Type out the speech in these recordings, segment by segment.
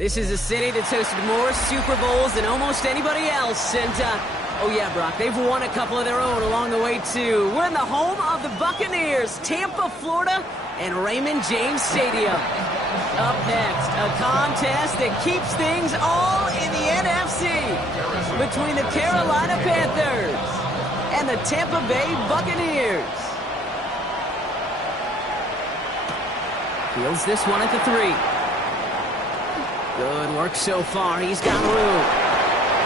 This is a city that's hosted more Super Bowls than almost anybody else. And, oh yeah, Brock, they've won a couple of their own along the way, too. We're in the home of the Buccaneers, Tampa, Florida, and Raymond James Stadium. Up next, a contest that keeps things all in the NFC between the Carolina Panthers and the Tampa Bay Buccaneers. Fields this one at the 3. Good work so far. He's got room.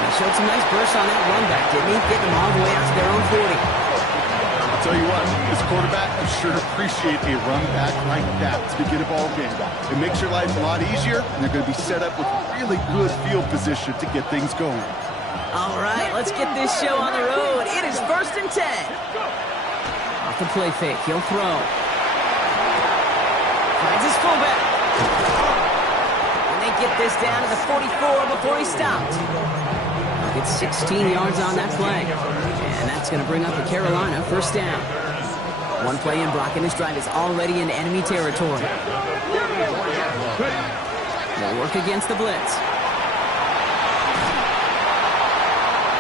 He showed some nice bursts on that run back, didn't he? Getting them all the way out to their own 40. I'll tell you what, this quarterback would sure appreciate a run back like that to begin a ball game. It makes your life a lot easier, and they're going to be set up with really good field position to get things going. All right, let's get this show on the road. It is 1st and 10. Off the play fake, he'll throw. Finds his fullback. Get this down to the 44 before he stopped. It's 16 yards on that play. And that's going to bring up the Carolina 1st down. One play in, Brock, and his drive is already in enemy territory. They'll work against the blitz.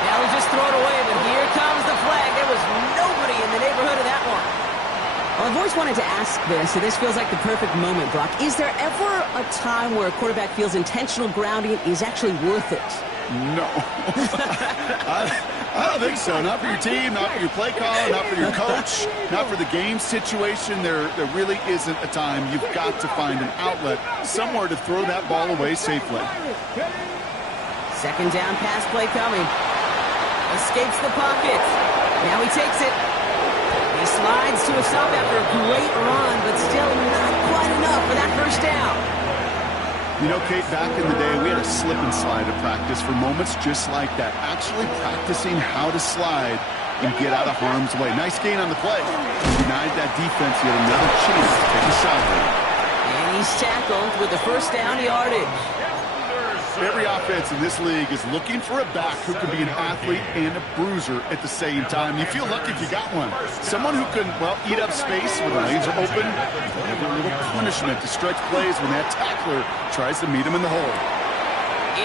Now he'll just throw it away, but here comes the flag. There was nobody in the neighborhood of that one. Well, I've always wanted to ask this, so this feels like the perfect moment, Brock. Is there ever a time where a quarterback feels intentional grounding is actually worth it? No. I don't think so. Not for your team, not for your play caller, not for your coach, not for the game situation. There really isn't a time. You've got to find an outlet, somewhere to throw that ball away safely. 2nd down pass play coming. Escapes the pocket. Now he takes it. He slides to a stop after a great run, but still not quite enough for that 1st down. You know, Kate, back in the day, we had a slip and slide at practice for moments just like that. Actually practicing how to slide and get out of harm's way. Nice gain on the play. Denied that defense yet another chance to take a shot. And he's tackled with the 1st down yardage. Every offense in this league is looking for a back who can be an athlete and a bruiser at the same time. You feel lucky if you got one. Someone who can, well, eat up space when the lanes are open. Every little punishment to stretch plays when that tackler tries to meet him in the hole.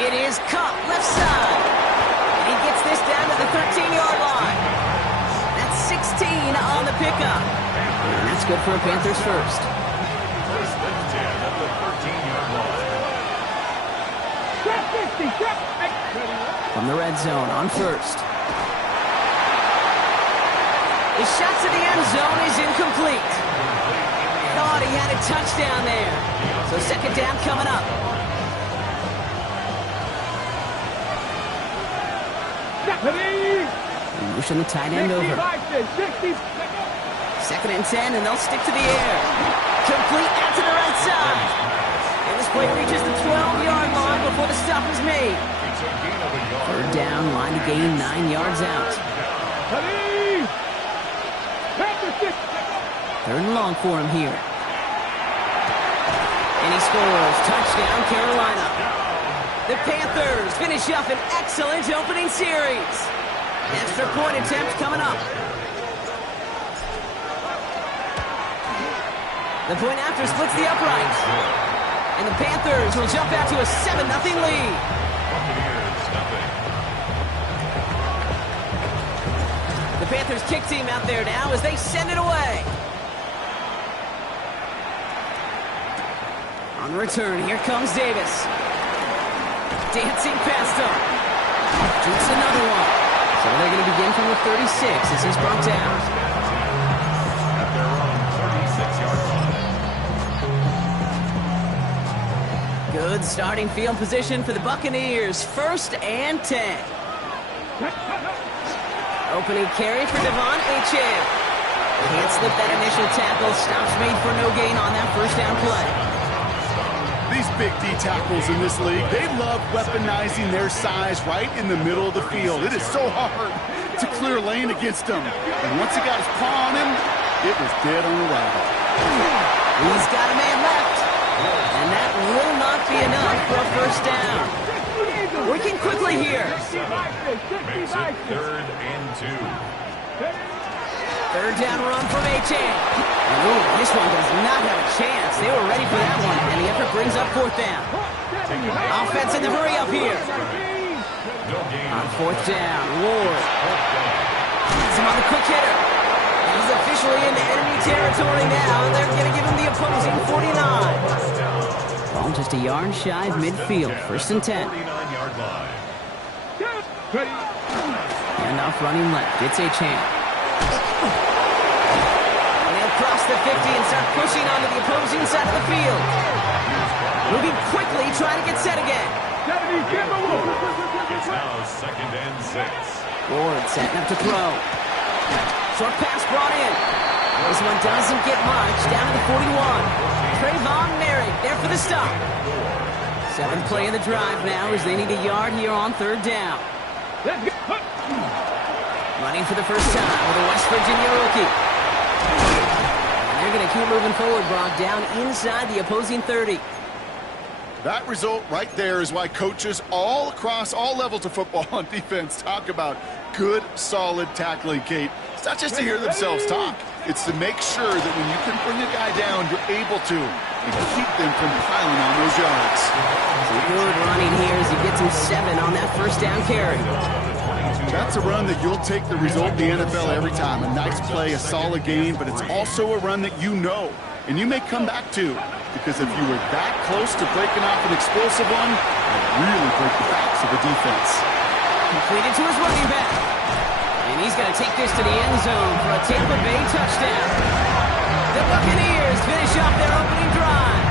It is caught left side. And he gets this down to the 13-yard line. That's 16 on the pickup. And that's good for a Panthers 1st. From the red zone on 1st. His shot to the end zone is incomplete. Thought he had a touchdown there. So 2nd down coming up. Motion the tight end over. 2nd and 10, and they'll stick to the air. Complete out to the right side. And this play reaches the 12-yard line before the stop is made. 3rd down, line to gain 9 yards out. 3rd and long for him here. And he scores. Touchdown, Carolina. The Panthers finish up an excellent opening series. Extra point attempt coming up. The point after splits the uprights. And the Panthers will jump out to a 7-0 lead. The Panthers kick team out there now as they send it away. On the return, here comes Davis. Dancing past him. Shoots another one. So they're going to begin from the 36 as he's brought down. At their own 36-yard line. Good starting field position for the Buccaneers. 1st and 10. Opening carry for Devon Achane. Can't slip that initial tackle. Stops made for no gain on that 1st down play. These big D tackles in this league, they love weaponizing their size right in the middle of the field. It is so hard to clear lane against them. And once he got his paw on him, it was dead on arrival. He's got a man left. And that will not be enough for a 1st down. Working quickly here. Makes it 3rd and 2. 3rd down run from Achane. Ooh, this one does not have a chance. They were ready for that one, and the effort brings up 4th down. Offense in the hurry up here. On fourth down, Ward. He's him on the quick hitter. He's officially into enemy territory now, and they're going to give him the opposing 49. Ball just a yard shy of midfield. First and 10. Handoff running left. It's Achane. And they'll cross the 50 and start pushing onto the opposing side of the field. Moving quickly, trying to get set again. It's now second and 6. Ward setting up to throw. Short pass brought in. This one doesn't get much. Down to the 41. Trayvon Merritt there for the stop. 7th play of the drive now as they need a yard here on third down. Running for the first time with a West Virginia rookie. And they're going to keep moving forward, Brock, down inside the opposing 30. That result right there is why coaches all across all levels of football on defense talk about good, solid tackling, Kate. It's not just to hear themselves talk. It's to make sure that when you can bring a guy down, you're able to and keep them from piling on those yards. Good running here as he gets him 7 on that first down carry. That's a run that you'll take the result in the NFL every time. A nice play, a solid game, but it's also a run that you know and you may come back to. Because if you were that close to breaking off an explosive one, it really break the backs of the defense. Completed to his running back. And he's going to take this to the end zone for a Tampa Bay touchdown. The Buccaneers finish off their opening drive.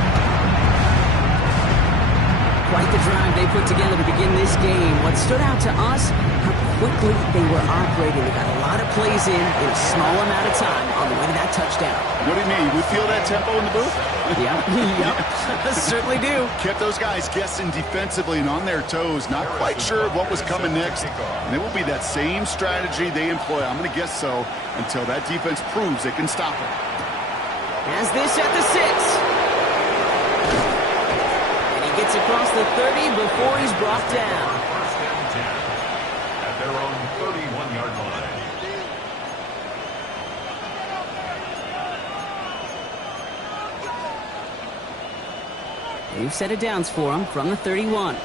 Quite the drive they put together to begin this game. What stood out to us, how quickly they were operating. They got a lot of plays in a small amount of time on the way to that touchdown. What do you mean? We feel that tempo in the booth? Yep. Certainly do. Kept those guys guessing defensively and on their toes, not quite sure what was coming next. And it will be that same strategy they employ, I'm going to guess so, until that defense proves they can stop it. Has this at the 6. And he gets across the 30 before he's brought down. First and 10 at their own 31-yard line. New set of downs for him from the 31.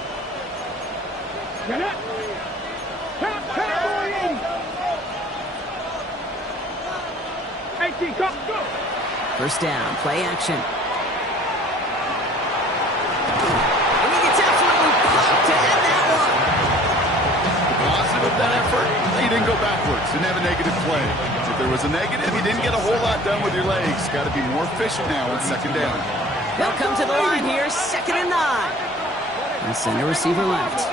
First down, play action. And he gets absolutely pumped to end that one. Positive of that effort, he didn't go backwards, didn't have a negative play. If there was a negative, you didn't get a whole lot done with your legs. Got to be more efficient now on second down. They'll come to the line here, 2nd and 9. And center receiver left.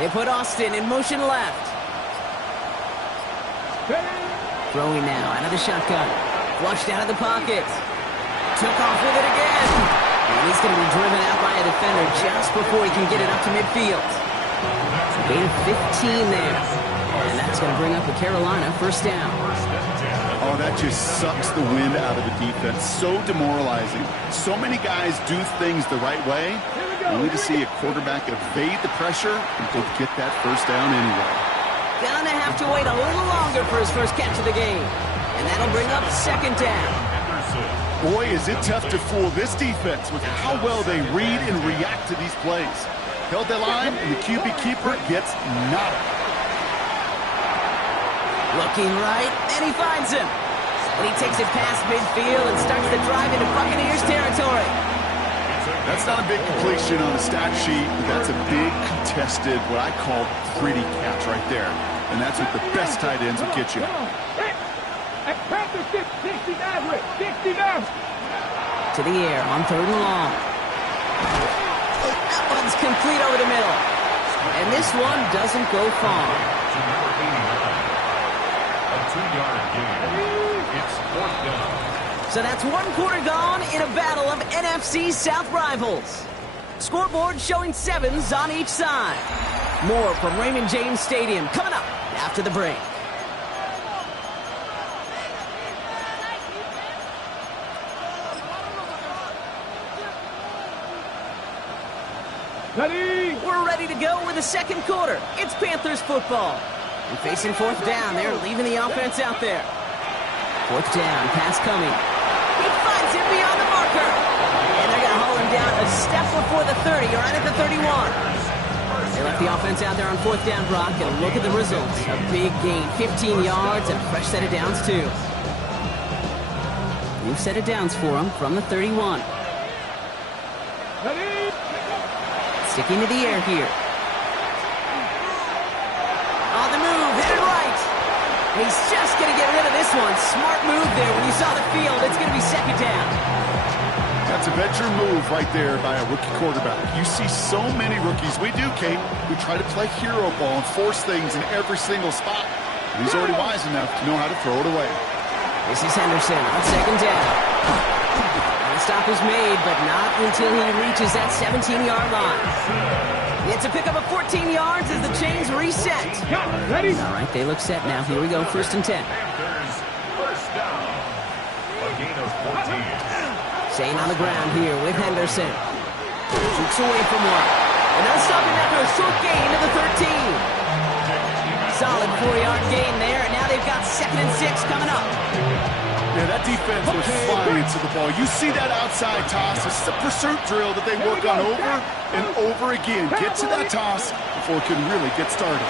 They put Austin in motion left. Throwing now out of the shotgun. Flushed out of the pocket. Took off with it again. And he's going to be driven out by a defender just before he can get it up to midfield. Gain of 15 there. And that's going to bring up the Carolina first down. Oh, that just sucks the wind out of the defense. So demoralizing. So many guys do things the right way, only to see a quarterback evade the pressure and to get that first down anyway. Gonna have to wait a little longer for his first catch of the game. And that'll bring up 2nd down. Boy, is it tough to fool this defense with how well they read and react to these plays. Held the line, and the QB keeper gets nada. Looking right, and he finds him. And he takes it past midfield and starts the drive into Buccaneers territory. That's not a big completion on the stat sheet, but that's a big contested, what I call pretty catch right there. And that's what the best tight ends will get you. To the air on 3rd and long. That one's complete over the middle. And this one doesn't go far. A 2-yard gain. It's 4th down. So that's 1 quarter gone in a battle of NFC South rivals. Scoreboard showing 7s on each side. More from Raymond James Stadium coming up after the break. We're ready to go with the 2nd quarter. It's Panthers football. And facing 4th down, they're leaving the offense out there. 4th down, pass coming. He finds him beyond the marker. a step before the 30, right at the 31. They left the offense out there on 4th down, Brock, and look at the results. A big gain, 15 yards, and a fresh set of downs, too. New set of downs for them from the 31. Sticking to the air here. On the move, headed right. And he's just going to get rid of this one. Smart move there. When you saw the field, it's going to be 2nd down. That's a veteran move right there by a rookie quarterback. You see so many rookies, we do, Kate, who try to play hero ball and force things in every single spot. And he's already wise enough to know how to throw it away. This is Henderson on 2nd down. And the stop is made, but not until he reaches that 17-yard line. It's a pickup of 14 yards as the chains reset. Ready? All right, they look set now. Here we go, 1st and 10. First down. A gain of 14. Staying on the ground here with Henderson. Shoots away from one. And they'll stop him after a short gain to the 13. Solid 4-yard gain there, and now they've got 2nd and 6 coming up. Yeah, that defense was flying to the ball. You see that outside toss. This is a pursuit drill that they work on over and over again. Get to that toss before it can really get started.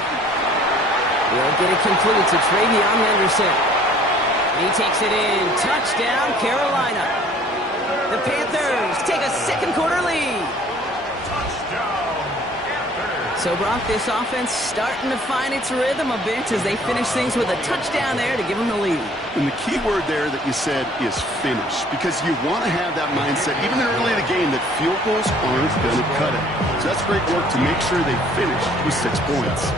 They'll get it complete to Travion Henderson. He takes it in. Touchdown, Carolina. The Panthers take a 2nd quarter lead. So, Brock, this offense starting to find its rhythm a bit as they finish things with a touchdown there to give them the lead. And the key word there that you said is finish, because you want to have that mindset, even early in the game, that field goals aren't going to cut it. So that's great work to make sure they finish with 6 points.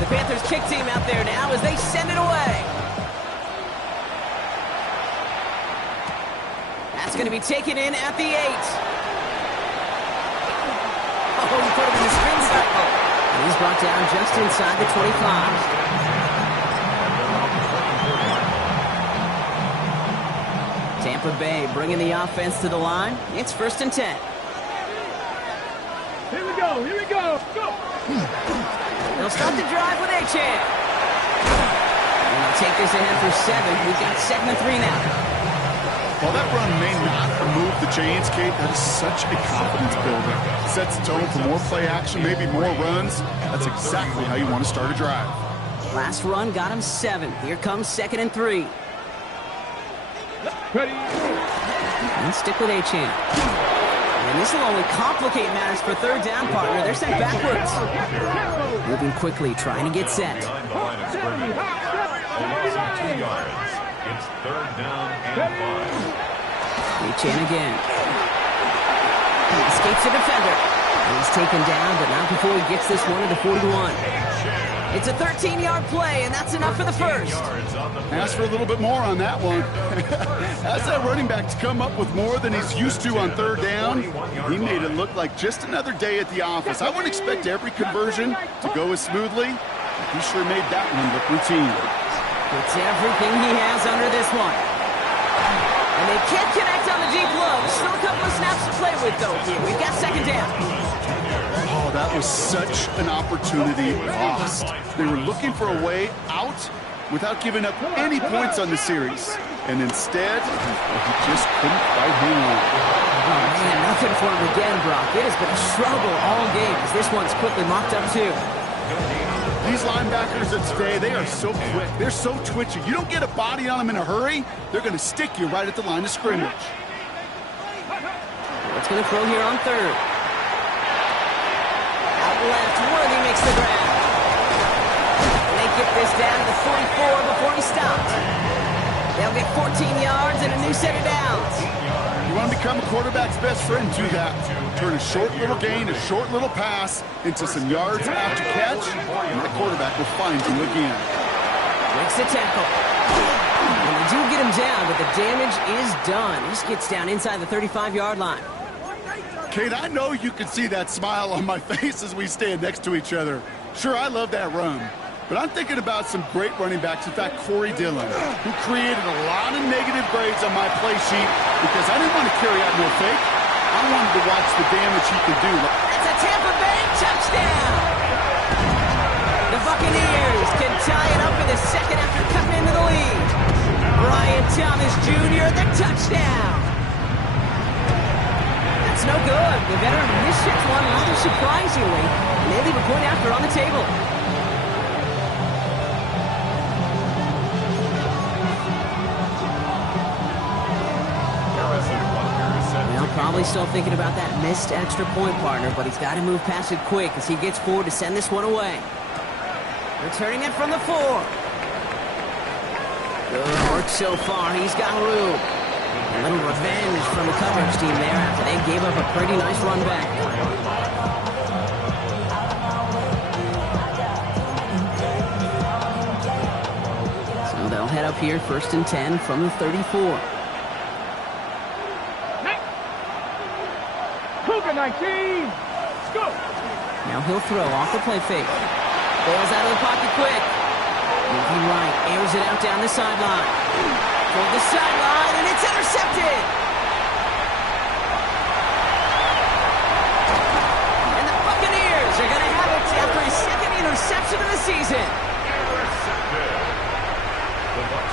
The Panthers kick team out there now as they send it away. That's going to be taken in at the 8. Oh, he put him in the spin cycle. And he's brought down just inside the 25. Tampa Bay bringing the offense to the line. It's 1st and 10. Here we go. Here we go. Go. They'll start the drive with A-Chan. And they'll take this ahead for 7. We've got 2nd and 3 now. While that run may not move the chains, Kate, that is such a confidence builder. Sets the tone for more play action, maybe more runs. That's exactly how you want to start a drive. Last run got him 7. Here comes 2nd and 3. Ready? And stick with A-Chan. And this will only complicate matters for 3rd down, partner. They're sent backwards. Moving quickly, trying to get set. Only 2 yards. It's 3rd down and 5. A-Chan again. He escapes the defender. He's taken down, but not before he gets this one to the 41. It's a 13-yard play, and that's enough for the first. Ask for a little bit more on that one. As that running back to come up with more than he's used to on 3rd down, he made it look like just another day at the office. I wouldn't expect every conversion to go as smoothly, but he sure made that one look routine. It's everything he has under this one. And they can't connect on the deep low. Still a couple of snaps to play with, though, here. We've got 2nd down. Oh, that was such an opportunity lost. They were looking for a way out without giving up any points on the series. And instead, he just couldn't quite hang on. Oh, man, nothing for him again, Brock. It has been a struggle all game as this one's quickly mocked up, too. These linebackers of today, they are so quick. They're so twitchy. You don't get a body on them in a hurry, they're going to stick you right at the line of scrimmage. What's going to throw here on 3rd? Out left, Worthy makes the grab. And they get this down to the 44 before he stopped. They'll get 14 yards and a new set of downs. You want to become a quarterback's best friend, do that. Turn a short little gain, a short little pass into some yards after catch, and the quarterback will find you again. Breaks the tackle. And they do get him down, but the damage is done. He just gets down inside the 35-yard line. Kate, I know you can see that smile on my face as we stand next to each other. Sure, I love that run. But I'm thinking about some great running backs. In fact, Corey Dillon, who created a lot of negative grades on my play sheet because I didn't want to carry out no fake. I wanted to watch the damage he could do. That's a Tampa Bay touchdown! The Buccaneers can tie it up in the second after cutting into the lead. Brian Thomas Jr., the touchdown. That's no good. The veteran misses one rather surprisingly, and they leave a point after on the table. Well, probably still thinking about that missed extra point, partner, but he's got to move past it quick as he gets forward to send this one away. Returning it from the 4. Good work so far. He's got room. A little revenge from the coverage team there after they gave up a pretty nice run back. So they'll head up here 1st and 10 from the 34. Cougar 19. Let's go. Now he'll throw off the play fake. Balls out of the pocket quick. Moving right, airs it out down the sideline. Toward the sideline, and it's intercepted. And the Buccaneers are going to have it after his second interception of the season.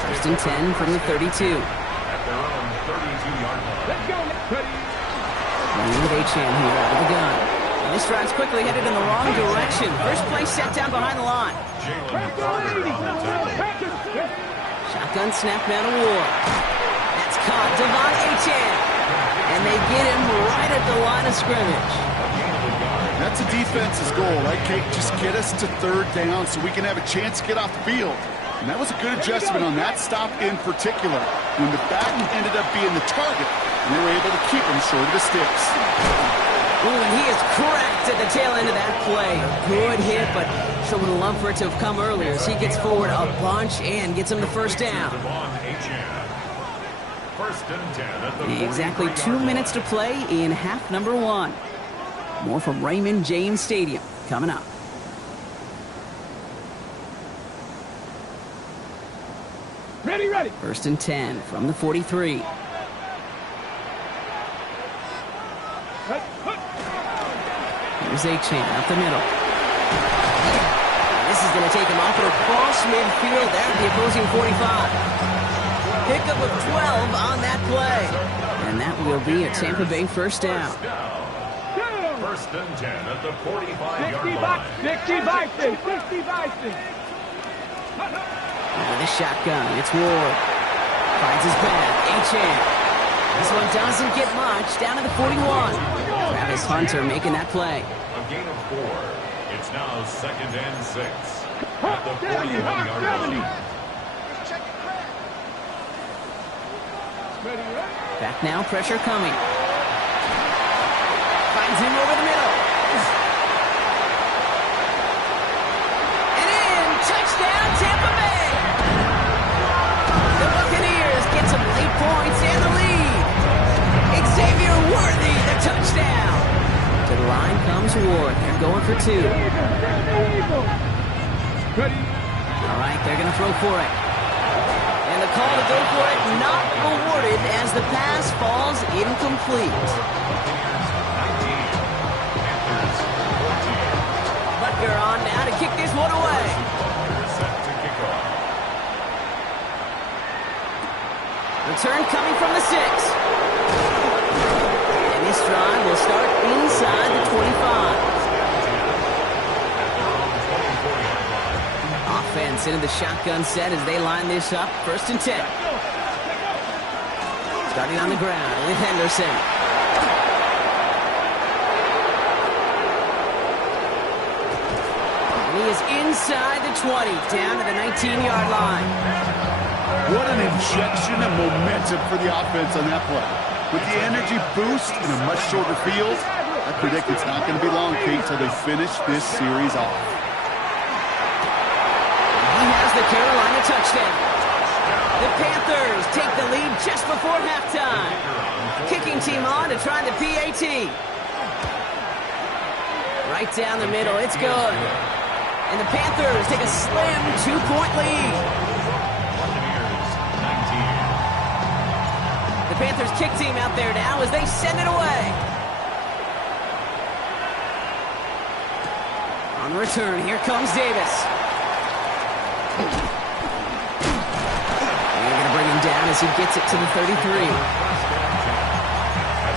First and 10 from the 32. At their own 32-yard line. Let's go. Ready. Running with Achan here out of the gun. And this drive's quickly headed in the wrong direction. First play set down behind the line. Shotgun snap now to Ward. That's caught. Devon Achan. And they get him right at the line of scrimmage. That's a defense's goal, right, Kate? Just get us to 3rd down so we can have a chance to get off the field. And that was a good adjustment on that stop in particular, when the back ended up being the target, and they were able to keep him short of the sticks. Ooh, and he is cracked at the tail end of that play. Good hit, but sure would have loved for it to have come earlier as he gets forward a bunch and gets him the first down. First and 10 at the Exactly 2 minutes to play in half number 1. More from Raymond James Stadium coming up. Ready, ready. First and 10 from the 43. Here's Achan up the middle. This is going to take him off and across midfield there at the opposing 45. Pickup of 12 on that play. And that will be a Tampa Bay first down. First and 10 at the 45-yard line. 60 Bison. 60 Bison. With a shotgun, it's Ward. Finds his back. Achan. This one doesn't get much. Down to the 41. Travis Hunter making that play. A gain of 4. It's now 2nd and 6 at the 41-yard line. Back now, pressure coming. Finds him over the middle. And in, touchdown Tampa Bay. The Buccaneers get some late points and the lead. Xavier Worthy, the touchdown. To the line comes Ward. They're going for 2. Ready. All right, they're going to throw for it. And the call to go for it not awarded as the pass falls incomplete. Butker on now to kick this one away. Return coming from the 6. And this drive will start inside the 25. Offense into the shotgun set as they line this up. First and 10. Starting on the ground with Henderson. And he is inside the 20, down to the 19-yard line. What an injection of momentum for the offense on that play. With the energy boost in a much shorter field, I predict it's not going to be long, Kate, till they finish this series off. He has the Carolina touchdown. The Panthers take the lead just before halftime. Kicking team on to try the PAT. Right down the middle, it's good. And the Panthers take a slim 2-point lead. The Panthers kick team out there now as they send it away. On the return, here comes Davis. They're going to bring him down as as he gets it to the 33. At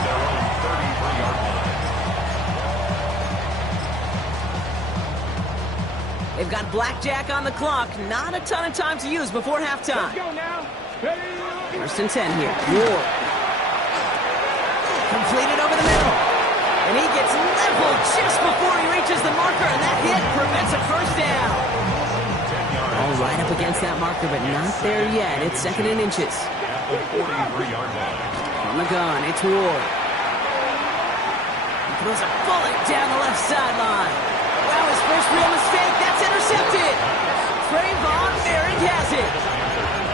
their own 33-yard line. They've got blackjack on the clock. Not a ton of time to use before halftime. Let's go now. Ready? First and 10 here. Ward. Completed over the middle. And he gets leveled just before he reaches the marker, and that hit prevents a first down. All right up against that marker, but not there yet. It's second and inches. At the 43-yard line. On the gun, it's Ward. He throws a bullet down the left sideline. Wow, his first real mistake. That's intercepted. Trayvon Merrick has it.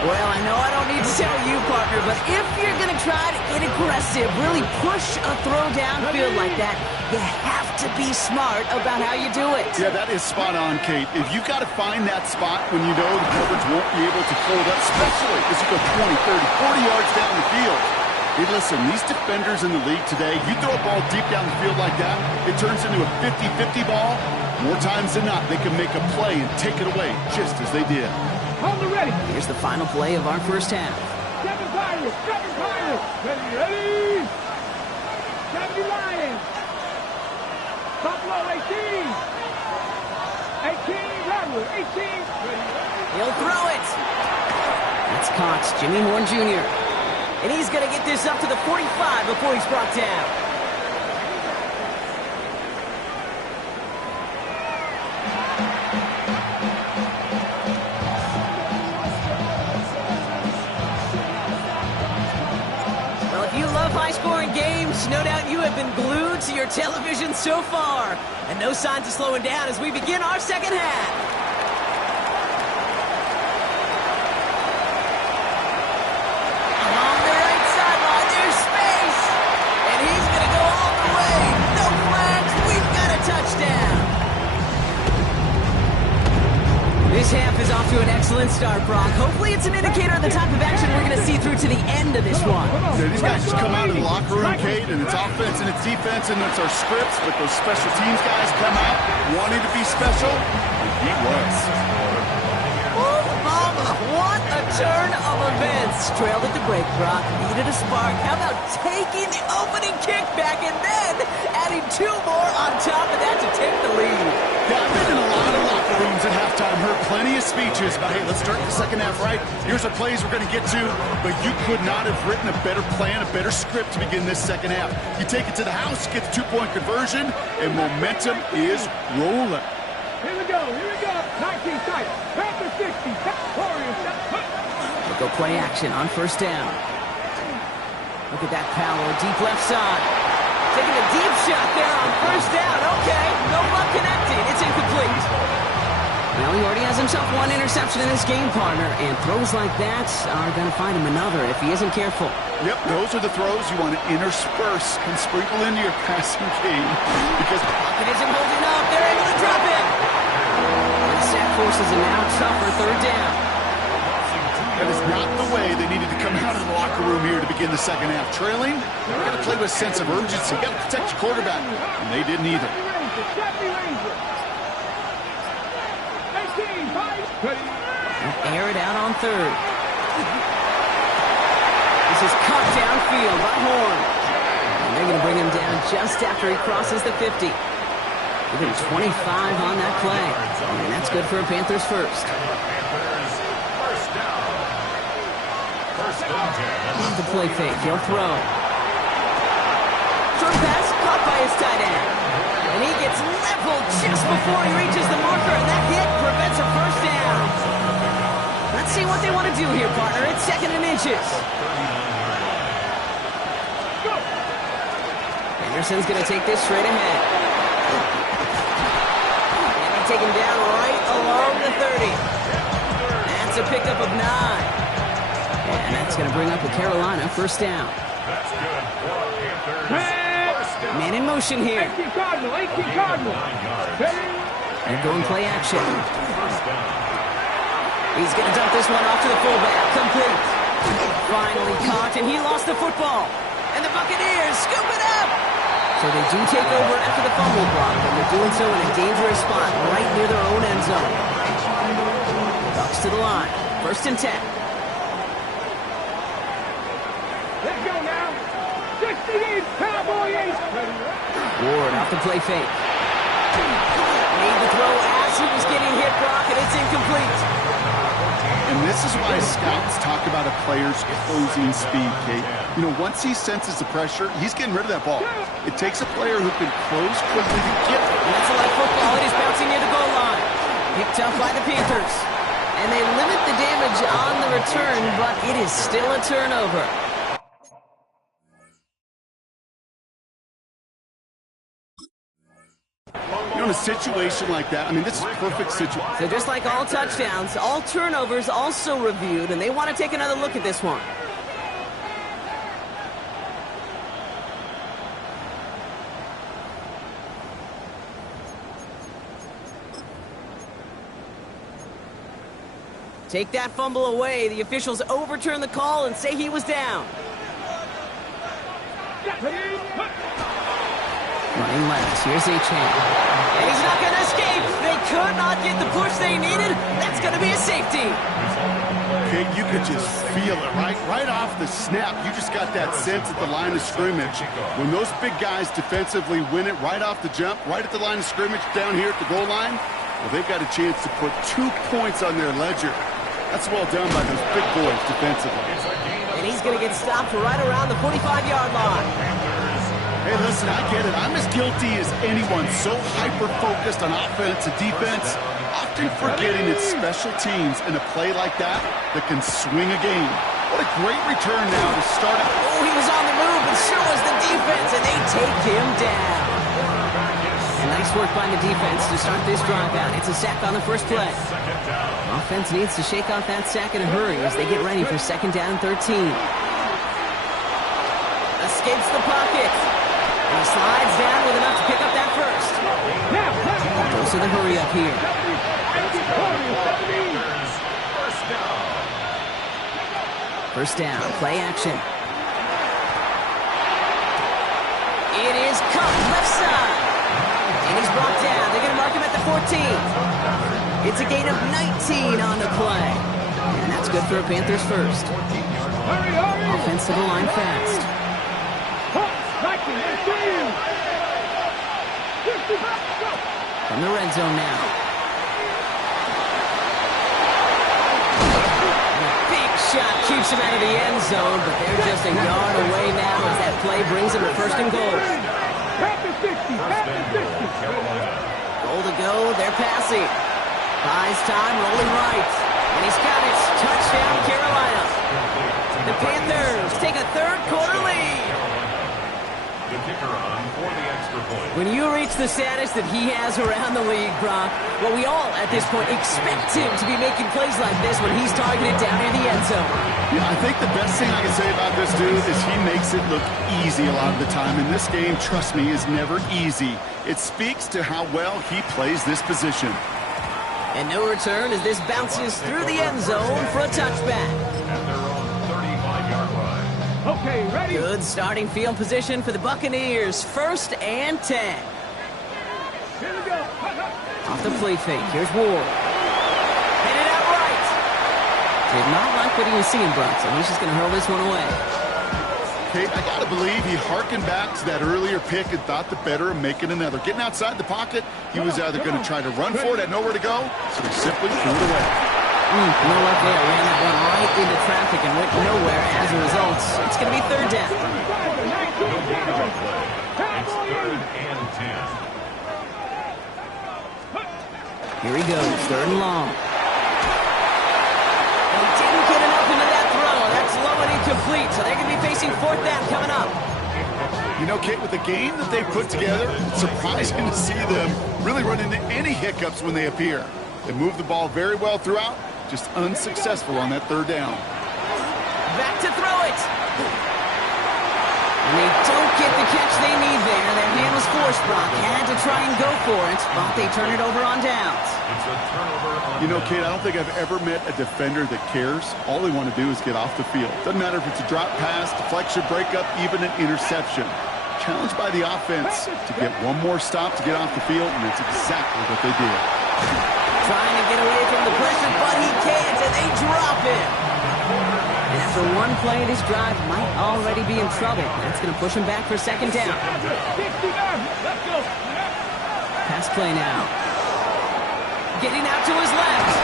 Well, I know I don't need to tell you, partner, but if you're going to try to get aggressive, really push a throw downfield like that, you have to be smart about how you do it. Yeah, that is spot on, Kate. If you've got to find that spot when you know the coverage won't be able to hold up, especially as you go 20, 30, 40 yards down the field. Hey, listen, these defenders in the league today, you throw a ball deep down the field like that, it turns into a 50-50 ball. More times than not, they can make a play and take it away just as they did. Hold the ready. Here's the final play of our first half. 7 Pirates. 7 Pirates. Ready? 70 Lions. Buffalo 18. 18 Redwood. 18. He'll throw it. That's caught. Jimmy Horn Jr. And he's going to get this up to the 45 before he's brought down. Well, if you love high-scoring games, no doubt you have been glued to your television so far. And no signs of slowing down as we begin our second half. This half is off to an excellent start, Brock. Hopefully it's an indicator of the type of action we're going to see through to the end of this one. Yeah, these guys just come out of the locker room, Kate, and it's offense and it's defense and it's our scripts, but those special teams guys come out wanting to be special, and he was. Oh, mama, what a turn of events. Trailed at the break, Brock. Needed a spark. How about taking the opening kickback and then adding 2 more on top of that to take the lead? Yeah, I've been in a lot of locker rooms at halftime, heard plenty of speeches about, hey, let's start the second half right. Here's the plays we're going to get to. But you could not have written a better plan, a better script to begin this second half. You take it to the house, get the 2-point conversion, and momentum is rolling. Here we go. 19 sight. Panther 60. Warriors. They'll go play action on first down. Look at that power, deep left side. Taking a deep shot there on first down. Okay, no luck connecting. It's incomplete. Well, he already has himself 1 interception in this game, partner, and throws like that are going to find him another if he isn't careful. Yep, those are the throws you want to intersperse and sprinkle into your passing game because Pocket isn't holding up. They're able to drop it. And the sack forces a now tougher third down. that is not the way they needed to come out of the locker room here to begin the second half. Trailing, you got to play with a sense of urgency. You got to protect your quarterback, and they didn't either. Air it out on third. This is cut downfield by Horn. And they're going to bring him down just after he crosses the 50. Give him 25 on that play. And that's good for a Panthers first. The play fake. He'll throw. Short pass caught by his tight end. And he gets leveled just before he reaches the marker. And that hit prevents a first down. Let's see what they want to do here, partner. It's second and inches. Anderson's going to take this straight ahead. And they take him down right along the 30. That's a pickup of 9. And that's going to bring up a Carolina first down. That's good for a Panthers first down. Man in motion here. 18 Cardinal. And going play action. First down. He's going to dump this one off to the fullback. Complete. Finally caught, and he lost the football. And the Buccaneers scoop it up. So they do take over after the fumble block, and they're doing so in a dangerous spot right near their own end zone. Bucks to the line. First and 10. Ward off the play fake. Made the throw as he was getting hit, Brock, and it's incomplete. And this is why scouts talk about a player's closing speed, Kate. You know, once he senses the pressure, he's getting rid of that ball. It takes a player who can close quickly to get it. And that's a light football. It is bouncing near the goal line. Picked up by the Panthers. And they limit the damage on the return, but it is still a turnover. You know, in a situation like that, I mean, this is a perfect situation. So just like all touchdowns, all turnovers also reviewed, and they want to take another look at this one. Take that fumble away. The officials overturn the call and say he was down. Running left. Here's Achane. And he's not going to escape. They could not get the push they needed. That's going to be a safety. Okay, you could just feel it, right? Right off the snap, you just got that sense at the line of scrimmage. When those big guys defensively win it right off the jump, right at the line of scrimmage down here at the goal line, well, they've got a chance to put 2 points on their ledger. That's well done by those big boys defensively. And he's going to get stopped right around the 45-yard line. Hey, listen, I get it. I'm as guilty as anyone. So hyper-focused on offense and defense, often forgetting it's special teams in a play like that can swing a game. What a great return now to start it. Oh, he was on the move, and so was the defense, and they take him down. And nice work by the defense to start this drive out. It's a sack on the first play. Offense needs to shake off that sack in a hurry as they get ready for 2nd down and 13. Escapes the pocket. And he slides down with enough to pick up that first. Goes to the hurry up here. First down, play action. It is cut left side. And he's brought down. They're going to mark him at the 14. It's a gain of 19 on the play. And that's good for a Panthers first. Offense to the line fast. From the red zone now. And a big shot keeps him out of the end zone, but they're just a yard away now as that play brings him to 1st and goal. Goal to go, they're passing. Buys time, rolling right. And he's got it. Touchdown, Carolina. The Panthers take a 3rd quarter lead. The kicker on for the extra point. When you reach the status that he has around the league, Brock, well, we all at this point expect him to be making plays like this when he's targeted down near the end zone. Yeah, I think the best thing I can say about this dude is he makes it look easy a lot of the time. And this game, trust me, is never easy. It speaks to how well he plays this position. And no return as this bounces through the end zone for a touchback. At their own 35-yard line. Okay, ready? Good starting field position for the Buccaneers. 1st and 10. Here we go. Off the play fake. Here's Ward. Headed out right. Did not like what he was seeing, Brock, so he's just going to hurl this one away. Okay, I got to believe he harkened back to that earlier pick and thought the better of making another. Getting outside the pocket, he was either going to try to run for it, had nowhere to go, so he simply threw it away. No luck there. Ran that one right into traffic and went nowhere as a result. It's going to be 3rd down. It's 3rd and 10. Here he goes, 3rd and long. He didn't get enough into that throw. That's low and incomplete, so they're going to be facing 4th down coming up. You know, Kate, with the game that they put together, it's surprising to see them really run into any hiccups when they appear. They move the ball very well throughout, just unsuccessful on that 3rd down. Back to throw it. And they don't get the catch they need there. Their hand was forced, Brock. Had to try and go for it, but they turn it over on downs. It's a turnover on You know, Kate, I don't think I've ever met a defender that cares. All they want to do is get off the field. Doesn't matter if it's a drop pass, deflection, breakup, even an interception. Challenged by the offense to get one more stop to get off the field, and that's exactly what they did. Trying to get away from the pressure, but he can't, and they drop him. And after one play, this drive might already be in trouble. That's going to push him back for second down. 69. Let's go. Pass play now. Getting out to his left.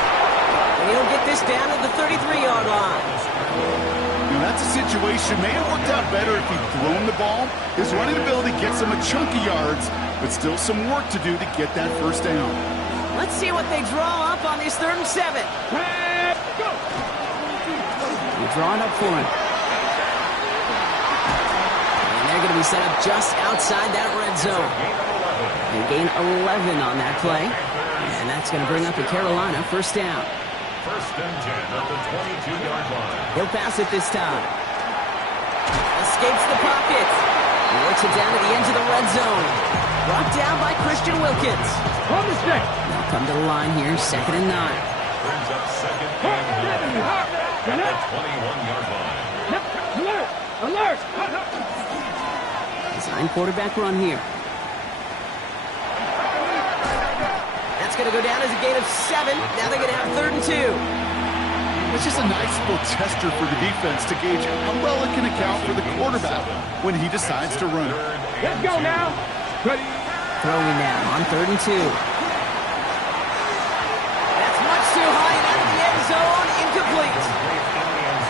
And he'll get this down to the 33-yard line. Now, that's a situation may have worked out better if he'd thrown the ball. His running ability gets him a chunk of yards, but still some work to do to get that first down. Let's see what they draw up on this 3rd and 7. Go. They're drawing up for him. And they're going to be set up just outside that red zone. They gain 11 on that play. And that's going to bring up the Carolina first down. 1st and 10 at the 22-yard line. He'll pass it this time. Escapes the pocket. He works it down to the edge of the red zone. Brought down by Christian Wilkins. On the stick. They'll come to the line here, 2nd and 9. Brings up 2nd and 9 at the 21-yard line. Alert. Alert. Design quarterback run here. That's going to go down as a gain of 7. Now they're going to have 3rd and 2. It's just a nice little tester for the defense to gauge how well it can account for the quarterback when he decides to run. Let's go now. Ready. Throwing now on 3rd and 2. That's much too high and out of the end zone. Incomplete.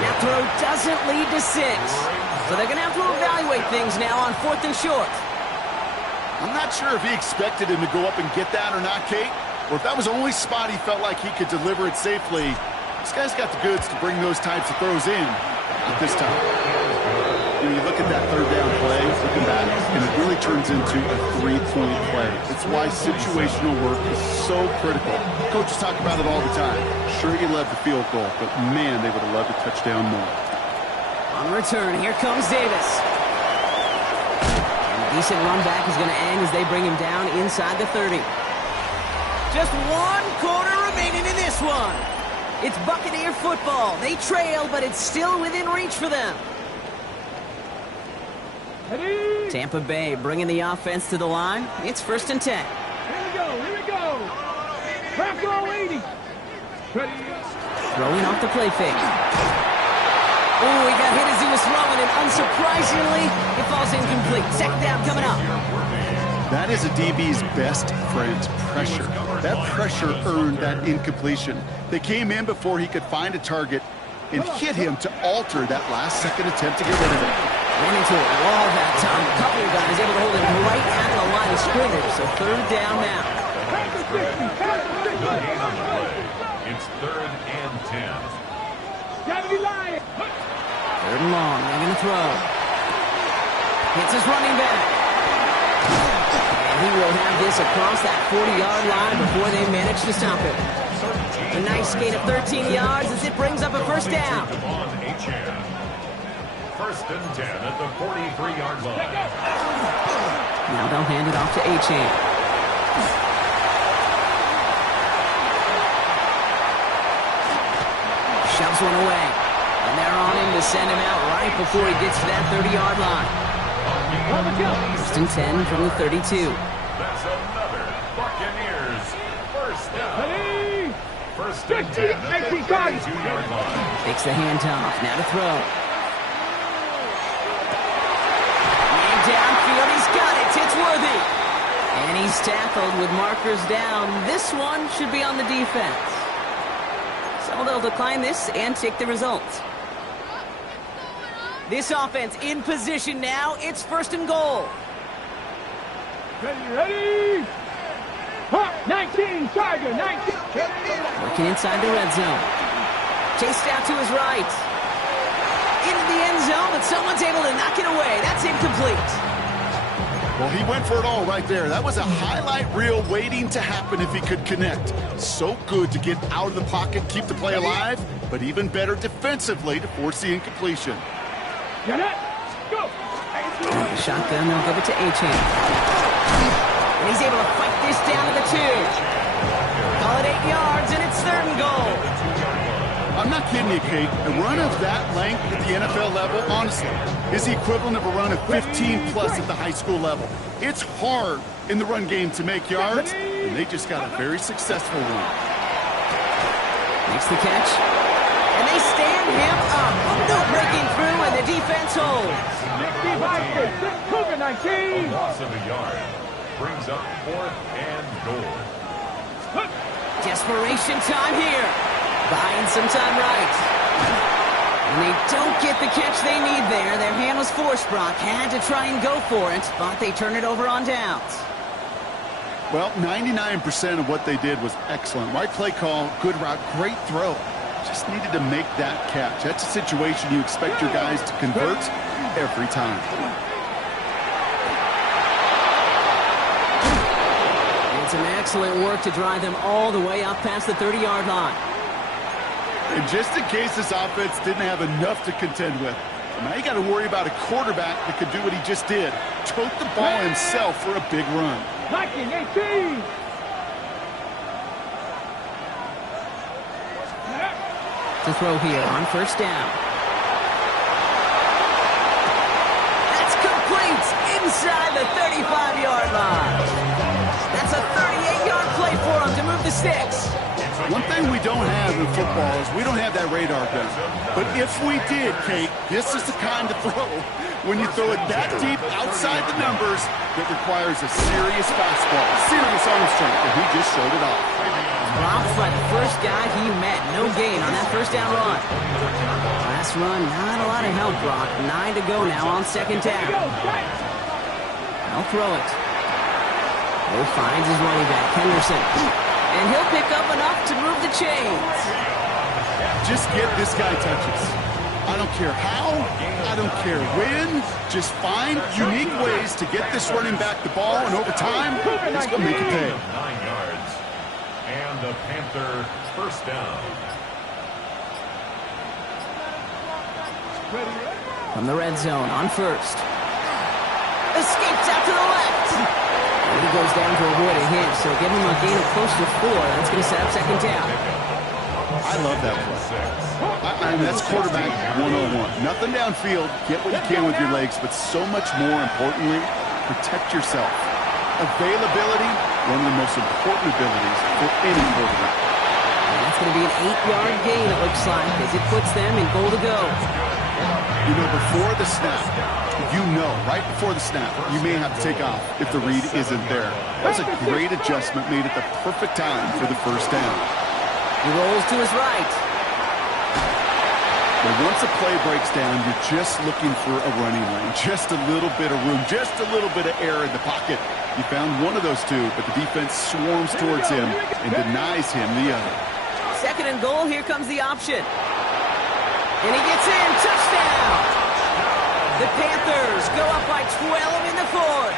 That throw doesn't lead to 6. So they're going to have to evaluate things now on 4th and short. I'm not sure if he expected him to go up and get that or not, Kate, or if that was the only spot he felt like he could deliver it safely. This guy's got the goods to bring those types of throws in at this time. You look at that 3rd down play, looking back, and it really turns into a 3-point play. It's why situational work is so critical. Coaches talk about it all the time. Sure, you love the field goal, but man, they would have loved a touchdown more. On return, here comes Davis. And a decent run back is going to end as they bring him down inside the 30. Just 1 quarter remaining in this one. It's Buccaneer football. They trail, but it's still within reach for them. Ready. Tampa Bay bringing the offense to the line. It's 1st and 10. Here we go. Here we go. Bronco 80. Ready. Throwing off the play fake. Oh, he got hit as he was throwing, and unsurprisingly, it falls incomplete. 2nd down coming up. That is a DB's best friend, pressure. That pressure earned that incompletion. They came in before he could find a target and hit him to alter that last-second attempt to get rid of it. Ran into a wall that time. A couple of guys able to hold him right out of the line of scrimmage. So 3rd down now. It's 3rd and 10. Gotta be lying. 3rd and long. They're going to throw. Hits his running back. And he will have this across that 40-yard line before they manage to stop him. A nice gain of 13 yards as it brings up a first down. 1st and 10 at the 43-yard line. Now they'll hand it off to A-Chain. Shoves one away. And they're on him to send him out right before he gets to that 30-yard line. 1st and 10 from the 32. That's another Buccaneers first down. 1st and 10 at the 32-yard line. Takes the handoff. Now to throw. Man downfield. He's got it. It's Worthy. And he's tackled with markers down. This one should be on the defense. So they'll decline this and take the results. This offense in position now. It's 1st and goal. Ready. 19, Tiger, 19. Working inside the red zone. Chased out to his right. Into the end zone, but someone's able to knock it away. That's incomplete. Well, he went for it all right there. That was a highlight reel waiting to happen if he could connect. So good to get out of the pocket, keep the play alive, but even better defensively to force the incompletion. Get it. Go. Shotgun, they'll give it to A-Chain. And he's able to fight this down to the 2. Call it 8 yards, and it's 3rd and goal. I'm not kidding you, Kate. A run of that length at the NFL level, honestly, is the equivalent of a run of 15-plus at the high school level. It's hard in the run game to make yards, and they just got a very successful one. Makes the catch. And they stand him up. No breaking through, and the defense holds. 19. Loss of a yard. Brings up 4th and goal. Desperation time here. Buying some time right. And they don't get the catch they need there. Their hand was forced, Brock. Had to try and go for it, but they turn it over on downs. Well, 99% of what they did was excellent. Right play call, good route, great throw. Just needed to make that catch. That's a situation you expect your guys to convert every time. And some excellent work to drive them all the way up past the 30-yard line. And just in case this offense didn't have enough to contend with, now you got to worry about a quarterback that could do what he just did. Tote the ball himself for a big run. 18. To throw here on first down. That's complete inside the 35-yard line. That's a 38-yard play for him to move the sticks. One thing we don't have in football is we don't have that radar gun. But if we did, Kate, this is the kind of throw when you throw it that deep outside the numbers that requires a serious fastball, serious arm strength, and he just showed it off. Dropped by the first guy he met. No gain on that first down run. Last run, not a lot of help, Brock. 9 to go now on second down. I'll throw it. Will finds his running back, Henderson. And he'll pick up enough to move the chains. Just get this guy touches. I don't care how, I don't care when. Just find unique ways to get this running back the ball, and over time, he's going to make it pay. 9 yards. And the Panther first down. From the red zone on first. Escapes out to the left. He goes down to avoid a hit, so give him a gain of close to 4. That's going to set up second down. I love that play. I mean, that's quarterback 101. Nothing downfield, get what you can with your legs, but so much more importantly, protect yourself. Availability, one of the most important abilities for any quarterback. And that's going to be an 8-yard gain, it looks like, as it puts them in goal to go. You know, before the snap, right before the snap, you may have to take off if the read isn't there. That's a great adjustment made at the perfect time for the first down. He rolls to his right. Well, once a play breaks down, you're just looking for a running lane, just a little bit of room, just a little bit of air in the pocket. You found one of those two, but the defense swarms towards him and denies him the other. Second and goal, here comes the option. And he gets in, touchdown! The Panthers go up by 12 in the fourth.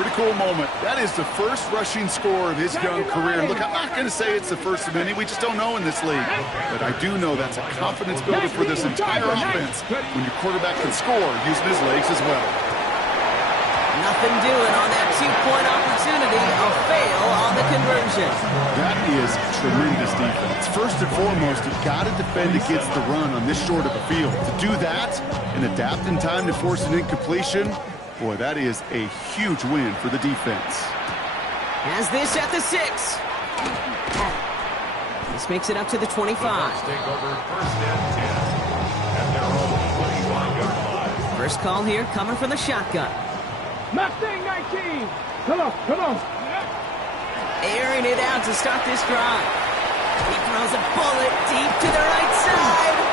Pretty cool moment. That is the first rushing score of his young career. Look, I'm not going to say it's the first of many. We just don't know in this league. But I do know that's a confidence builder for this entire offense when your quarterback can score using his legs as well. Nothing doing on that 2-point opportunity. A fail on the conversion. That is tremendous defense. First and foremost, you've got to defend against the run on this short of a field. To do that and adapt in time to force an incompletion, boy, that is a huge win for the defense. Has this at the 6. This makes it up to the 25. Take over first and 10 at their own 25-yard line. First call here coming from the shotgun. Mustang 19. Come on. Airing it out to start this drive. He throws a bullet deep to the right side.